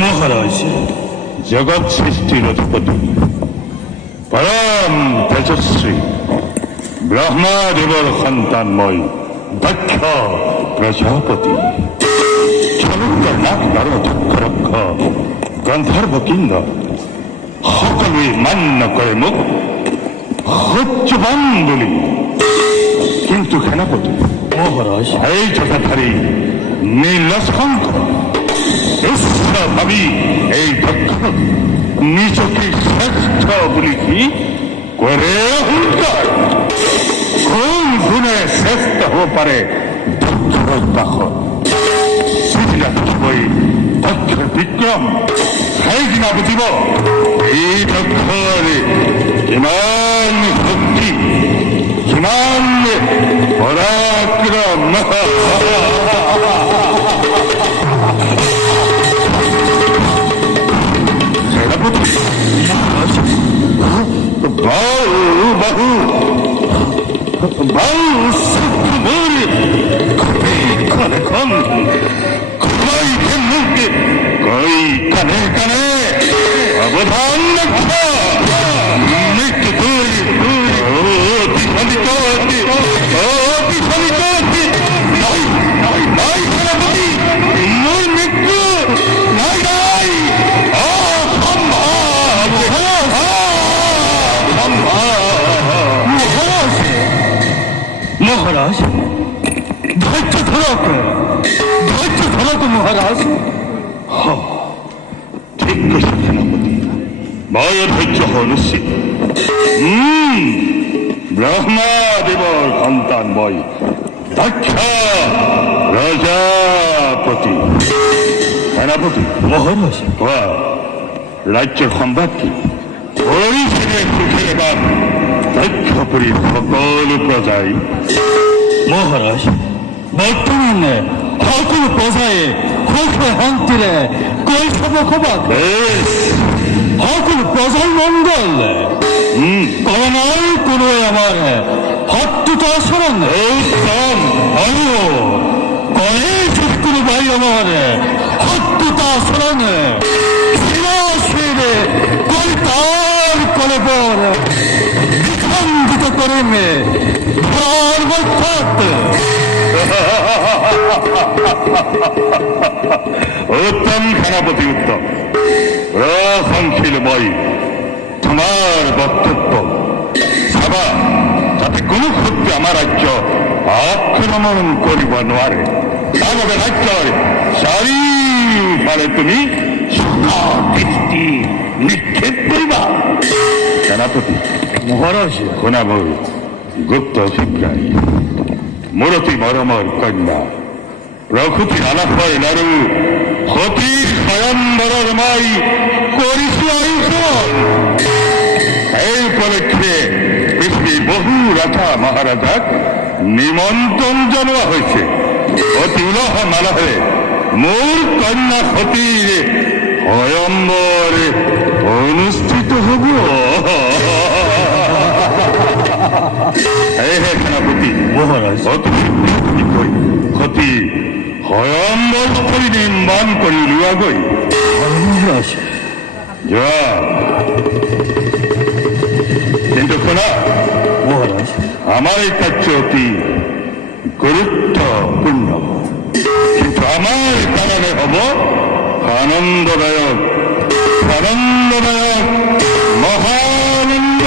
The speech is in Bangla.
মহারাজ, জগৎ সৃষ্টির অধিপতি পরম তেজস্বী ব্রহ্মাদেবর সন্তানময় দক্ষ প্রজাপতি চমৎকার নাক দক্ষ রক্ষ গন্ধর্ব কিন্নর সকলে মান্য করে মুখ সত্যবান বলি, কিন্তু সেনাপতি মহারাজ, এই চটাধারী নীলশঙ্খ ভাবি এই দক্ষ নিজকে শ্রেষ্ঠ বলি কি করে অহংকার কোন গুণে শ্রেষ্ঠ হতে পারে দক্ষর পাখর সেদিনা দেখিবই দক্ষর বিক্রম সেইদিনা বুঝিব এই দক্ষর কিমান শক্তি কিমান পরাক্রম। বাহু বাহু শত্রুর ক্ষণে ক্ষণ কই মুখে কই কানে কানে অবধান মৃত্যু অতি ফলিত অতি ফলিত নাই নাই নাই সেনাপতি মূল মৃত্যু নাই নাই মহারাজ, ধৈর্য ধরক, ধৈর্য ধরক মহারাজ। ঠিক কৈছে সেনাপতি, মই ধৈৰ্য নিশ্চিত। ব্ৰহ্মাদেৱৰ সন্তান মই দক্ষ প্ৰজাপতি। সেনাপতি মহারাজ, কোৱা ৰাজ্যৰ সংবাদ কি? পৰিছেনে সুখে বাদ দক্ষ পুৰীৰ সকলো প্ৰজাই? মহারাজ, বর্তমানে সকল প্রজায়ে সুখে শান্তিরে কৈশব খবর বেশ, সকল প্রজার মঙ্গল করোনার কোনো আমার হত্যুতা আচরণ উত্তম আমিও করে যদি কোনো ভাই আমার হত্যুতা আচরণ শিরে কলিতার কলে পর বিখণ্ডিত করে মে ধর বর্ষাত উত্তম সেনাপতি উত্তম। প্রশংসিল মই তোমাৰ বক্তব্য। চাবা যাতে কোনো শক্তি আমাৰ ৰাজ্য আক্ৰমণ কৰিব নোৱাৰে, তাৰ বাবে ৰাজ্যৰ চাৰিওফালে তুমি দৃষ্টি নিক্ষেপ কৰিবা। সেনাপতি মহারাজ, শুনা মোৰ গুপ্ত অভিপ্ৰায়। মোৰ অতি মৰমৰ কন্যা প্ৰকৃতিৰ আলাসৰ লাৰু সতী স্বয়ম্বৰৰ মাই কৰিছো আয়োজন। এই উপলক্ষে পৃথিৱীৰ বহু ৰাজা মহাৰাজাক নিমন্ত্ৰণ জনোৱা হৈছে। অতি উলহ মালহেৰে মোৰ কন্যা সতীৰ স্বয়ম্বৰ অনুষ্ঠিত হ'ব। সেয়েহে সেনাপতি মহারাজ, অতিকৈ সতী স্বয়ম্বৰ স্থলী নিৰ্মাণ কৰি লোৱাগৈ। মহারাজ, যোৱা, কিন্তু শুনা মহারাজ, আমাৰ এই কাৰ্য অতি গুৰুত্বপূৰ্ণ, কিন্তু আমাৰ কাৰণে হ'ব আনন্দদায়ক আনন্দদায়ক মহানন্দ।